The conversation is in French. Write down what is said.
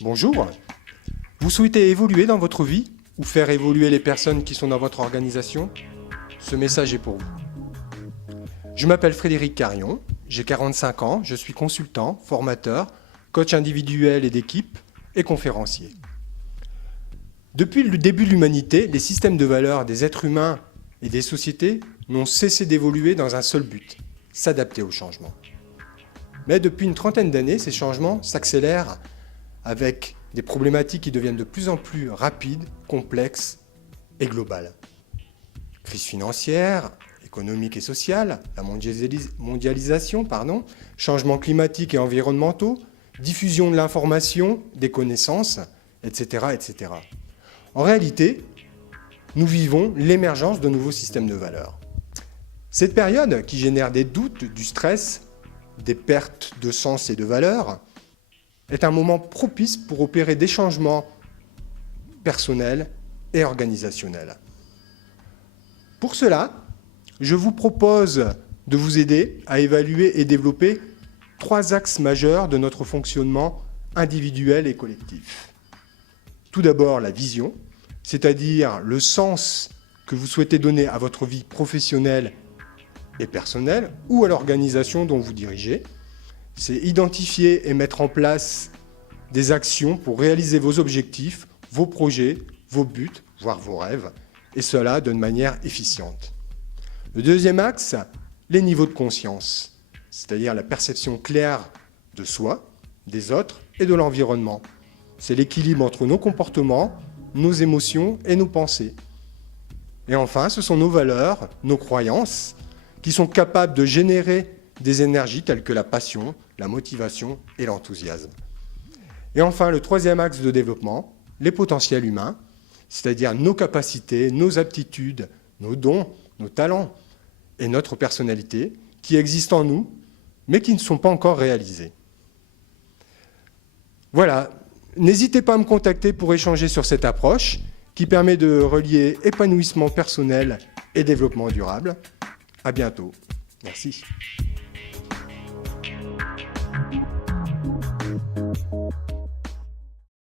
Bonjour, vous souhaitez évoluer dans votre vie ou faire évoluer les personnes qui sont dans votre organisation? Ce message est pour vous. Je m'appelle Frédéric Carion, j'ai 45 ans, je suis consultant, formateur, coach individuel et d'équipe et conférencier. Depuis le début de l'humanité, les systèmes de valeurs des êtres humains et des sociétés n'ont cessé d'évoluer dans un seul but, s'adapter au changement. Mais depuis une trentaine d'années, ces changements s'accélèrent avec des problématiques qui deviennent de plus en plus rapides, complexes et globales. Crise financière, économique et sociale, la mondialisation, changements climatiques et environnementaux, diffusion de l'information, des connaissances, etc., etc. En réalité, nous vivons l'émergence de nouveaux systèmes de valeurs. Cette période, qui génère des doutes, du stress, des pertes de sens et de valeurs, est un moment propice pour opérer des changements personnels et organisationnels. Pour cela, je vous propose de vous aider à évaluer et développer 3 axes majeurs de notre fonctionnement individuel et collectif. Tout d'abord, la vision, c'est-à-dire le sens que vous souhaitez donner à votre vie professionnelle et personnelle ou à l'organisation dont vous dirigez. C'est identifier et mettre en place des actions pour réaliser vos objectifs, vos projets, vos buts, voire vos rêves, et cela d'une manière efficiente. Le deuxième axe, les niveaux de conscience, c'est-à-dire la perception claire de soi, des autres et de l'environnement. C'est l'équilibre entre nos comportements, nos émotions et nos pensées. Et enfin, ce sont nos valeurs, nos croyances, qui sont capables de générer des énergies telles que la passion, la motivation et l'enthousiasme. Et enfin, le troisième axe de développement, les potentiels humains, c'est-à-dire nos capacités, nos aptitudes, nos dons, nos talents et notre personnalité qui existent en nous, mais qui ne sont pas encore réalisés. Voilà, n'hésitez pas à me contacter pour échanger sur cette approche qui permet de relier épanouissement personnel et développement durable. À bientôt. Merci.